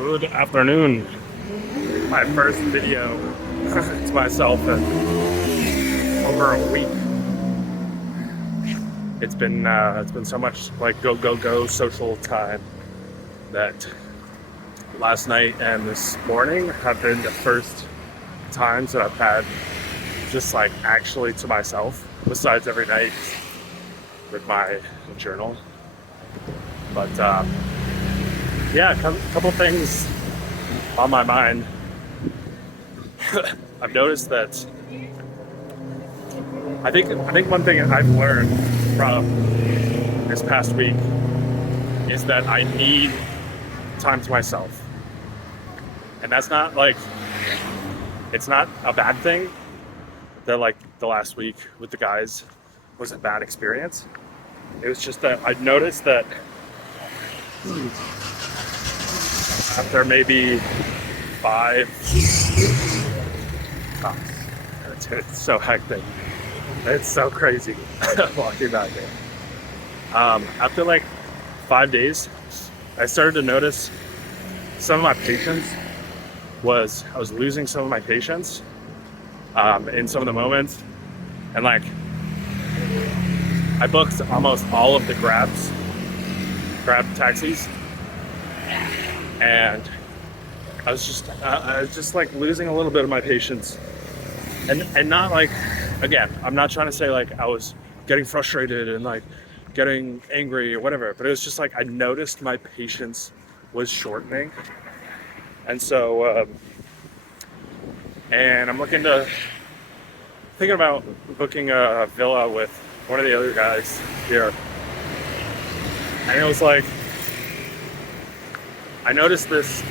Good afternoon. My first video to myself in over a week. It's been so much like go social time that last night and this morning have been the first times that I've had just like actually to myself, besides every night with my journal. But yeah, a couple things on my mind. I've noticed that I think one thing I've learned from this past week is that I need time to myself. And that's not like, it's not a bad thing that like the last week with the guys was a bad experience. It was just that I've noticed that after maybe 5, it's so hectic. It's so crazy walking back here. After like 5 days, I started to notice some of my patience I was losing some of my patience in some of the moments. And like, I booked almost all of the grab taxis. And I was just like losing a little bit of my patience, and not like, again, I'm not trying to say like I was getting frustrated and like getting angry or whatever, but it was just like I noticed my patience was shortening. And so and I'm thinking about booking a villa with one of the other guys here, and it was like I noticed this,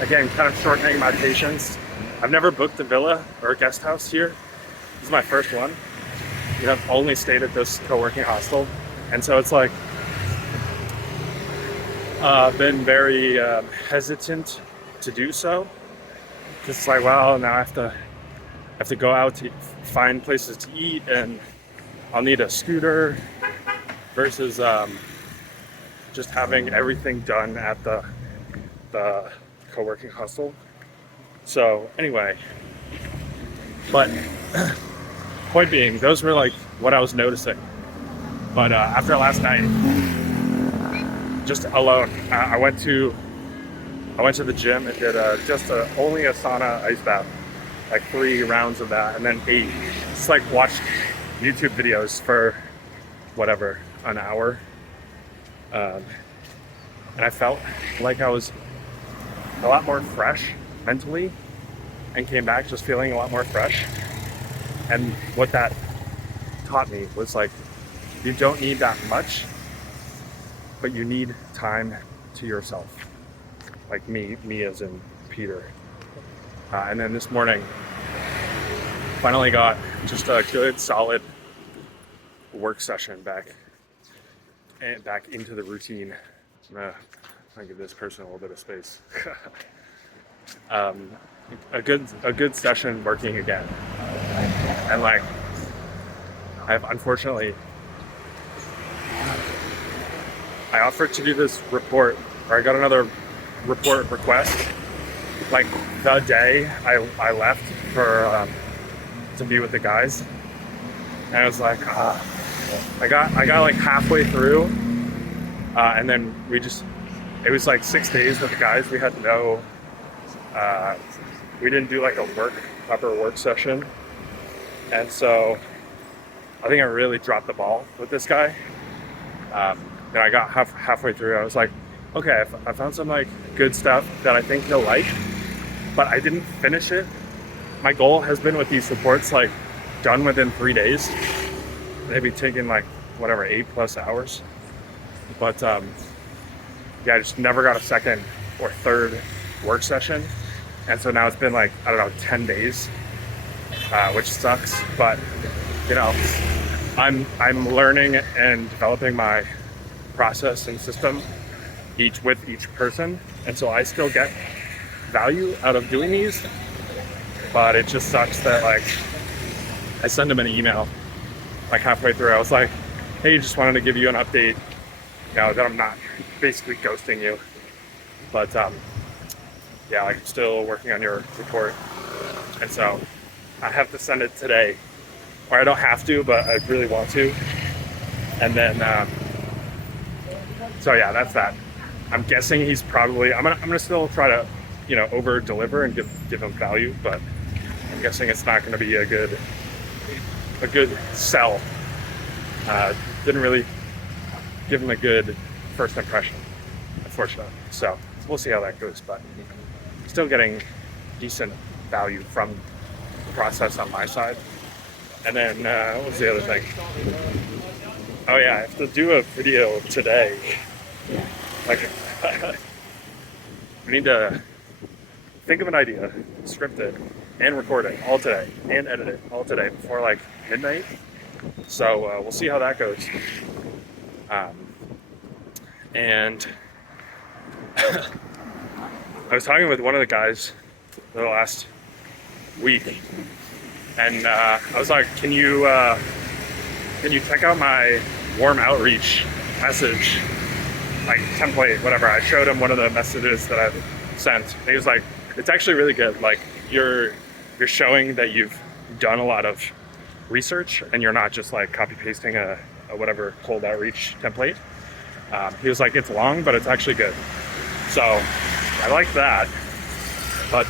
again, kind of shortening my patience. I've never booked a villa or a guest house here. This is my first one. I've only stayed at this co-working hostel. And so it's like, been very hesitant to do so. Because it's like, well, now I have to go out to find places to eat, and I'll need a scooter versus just having everything done at the co-working hostel. So anyway, but point being, those were like what I was noticing. But after last night, just alone, I went to the gym and did only a sauna ice bath, like 3 rounds of that, and then 8. Just like watched YouTube videos for whatever, an hour. And I felt like I was a lot more fresh mentally, and came back just feeling a lot more fresh. And what that taught me was like, you don't need that much, but you need time to yourself. Like me as in Peter. And then this morning, finally got just a good solid work session back into the routine. I'll give this person a little bit of space. A good session working again. And like, unfortunately, I offered to do this report, or I got another report request like the day I left for to be with the guys. And I was like, I got like halfway through, and then it was like 6 days with the guys. We had we didn't do like a proper work session. And so I think I really dropped the ball with this guy. Then I got halfway through. I was like, okay, I found some like good stuff that I think he'll like, but I didn't finish it. My goal has been with these reports, like done within 3 days, maybe taking like whatever, 8+ hours. But yeah, I just never got a second or third work session. And so now it's been like, I don't know, 10 days, which sucks. But, you know, I'm learning and developing my process and system with each person. And so I still get value out of doing these. But it just sucks that like, I send them an email like halfway through. I was like, hey, just wanted to give you an update, you know, that I'm not basically ghosting you. But yeah, like I'm still working on your report, and so I have to send it today, or I don't have to, but I really want to. And then so yeah, that's that. I'm guessing he's probably. I'm gonna still try to, over deliver and give him value, but I'm guessing it's not gonna be a good sell. Didn't really give him a good first impression, unfortunately. So we'll see how that goes, but still getting decent value from the process on my side. And then what was the other thing? Oh yeah, I have to do a video today. Like, we need to think of an idea, script it, and record it all today, and edit it all today before like midnight. So we'll see how that goes. And I was talking with one of the guys the last week, and I was like, can you check out my warm outreach message, like template, whatever. I showed him one of the messages that I've sent. And he was like, it's actually really good. Like you're showing that you've done a lot of research and you're not just like copy pasting a whatever cold outreach template. He was like, it's long, but it's actually good. So I like that. But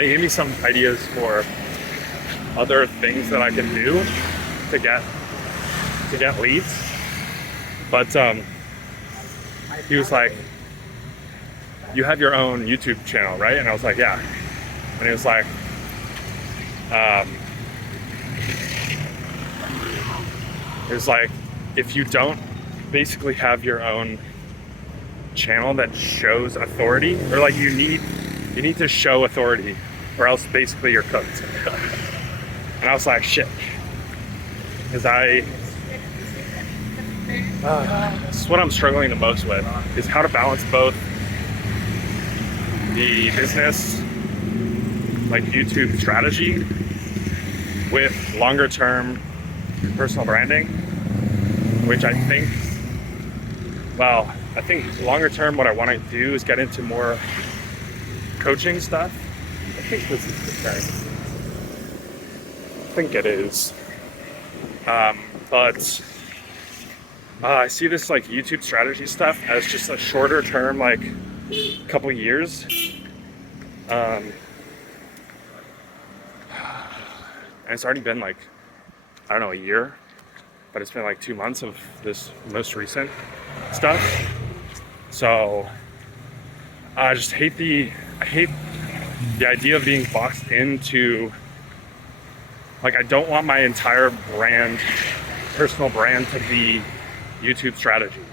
he gave me some ideas for other things that I can do to get leads. But he was like, you have your own YouTube channel, right? And I was like, yeah. And he was like, if you don't basically have your own channel that shows authority, or like you need to show authority, or else basically you're cooked. And I was like, shit, because this is what I'm struggling the most with, is how to balance both the business, like YouTube strategy, with longer term personal branding, which I think longer term what I want to do is get into more coaching stuff. I think this is the thing. I think it is. But I see this like YouTube strategy stuff as just a shorter term, like couple years. And it's already been like, I don't know, a year, but it's been like 2 months of this most recent stuff. So I just hate the idea of being boxed into, like, I don't want my entire personal brand to be YouTube strategy.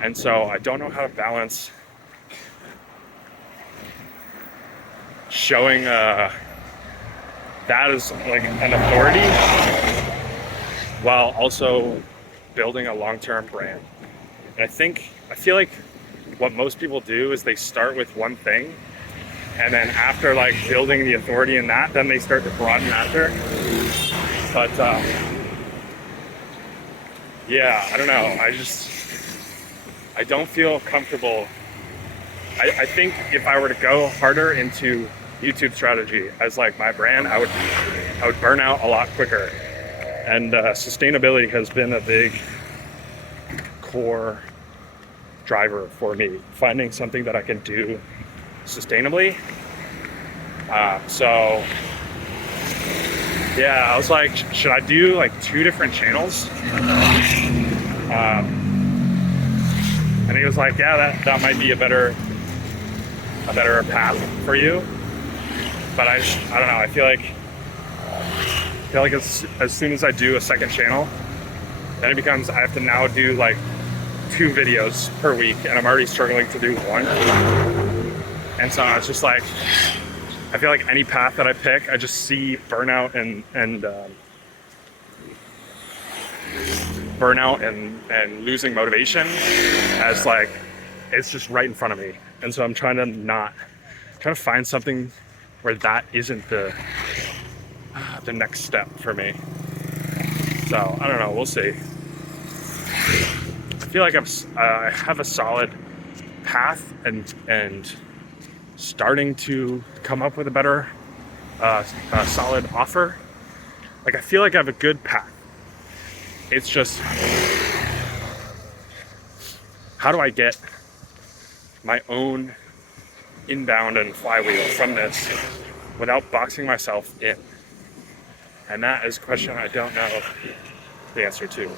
And so I don't know how to balance showing that as like an authority while also building a long-term brand. And I feel like what most people do is they start with one thing, and then after like building the authority in that, then they start to broaden after. But yeah, I don't know. I don't feel comfortable. I think if I were to go harder into YouTube strategy as like my brand, I would burn out a lot quicker. And sustainability has been a big core driver for me, finding something that I can do sustainably. So yeah, I was like, should I do like 2 different channels? And he was like, yeah, that might be a better path for you. But I don't know. I feel like as soon as I do a second channel, then it becomes I have to now do like 2 videos per week, and I'm already struggling to do 1. And so it's just like, I feel like any path that I pick, I just see burnout and losing motivation as like, it's just right in front of me. And so I'm trying to find something where that isn't the next step for me. So I don't know, we'll see. I feel like I have a solid path and starting to come up with a better solid offer. Like I feel like I have a good path. It's just, how do I get my own inbound and flywheel from this without boxing myself in? And that is a question I don't know the answer to.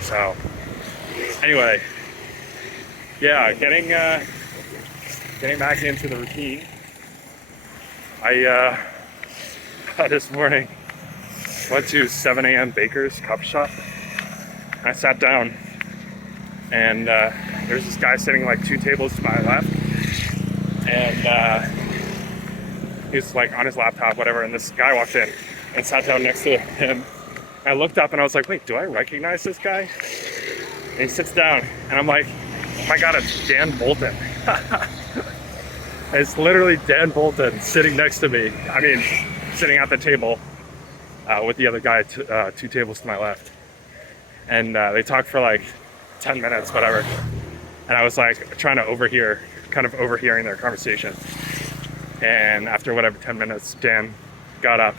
So anyway, yeah, getting back into the routine. I this morning went to 7 a.m. Baker's coffee shop. I sat down, and there's this guy sitting like 2 tables to my left, and he's like on his laptop, whatever. And this guy walked in and sat down next to him. I looked up and I was like, wait, do I recognize this guy? And he sits down, and I'm like, oh my God, it's Dan Bolton. It's literally Dan Bolton sitting next to me. I mean, sitting at the table with the other guy 2 tables to my left. And they talked for like 10 minutes, whatever. And I was like trying to overhearing their conversation. And after whatever 10 minutes, Dan got up,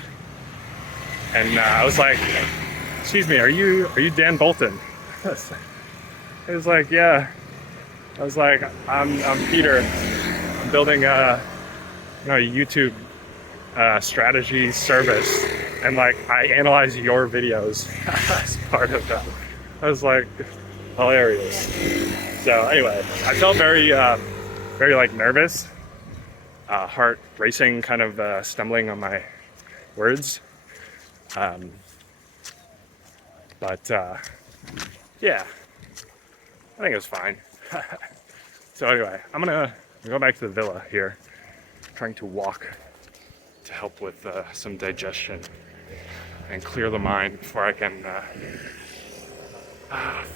and I was like, "Excuse me, are you Dan Bolton?" He was like, "Yeah." I was like, "I'm Peter. I'm building a YouTube strategy service, and like I analyze your videos as part of that." I was like, hilarious. So anyway, I felt very like nervous, heart racing, kind of stumbling on my words. But yeah, I think it was fine. So anyway, I'm gonna go back to the villa here, trying to walk to help with some digestion and clear the mind before I can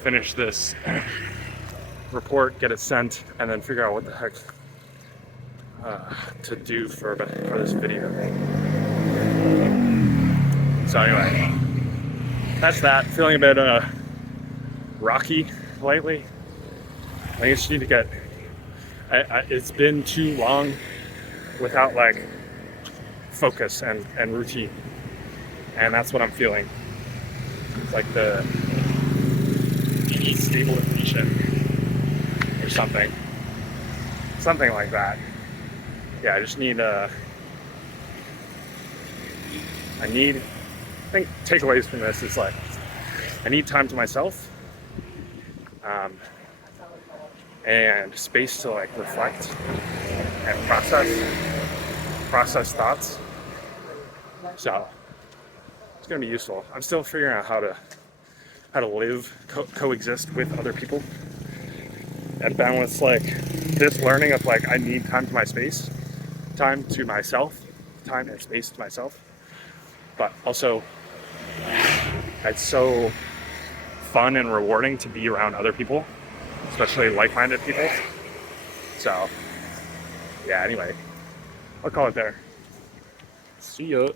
finish this report, get it sent, and then figure out what the heck to do for this video. So anyway, that's that. Feeling a bit rocky lately. I think I just need to get. It's been too long without like focus and routine, and that's what I'm feeling. It's like the destabilization or something like that. Yeah, I just need I think takeaways from this is like I need time to myself, and space to like reflect and process thoughts. So it's gonna be useful. I'm still figuring out how to live, coexist with other people, and balance like this learning of like I need time to my space, time to myself, time and space to myself. But also, it's so fun and rewarding to be around other people, especially like-minded people. So yeah, anyway, I'll call it there. See ya.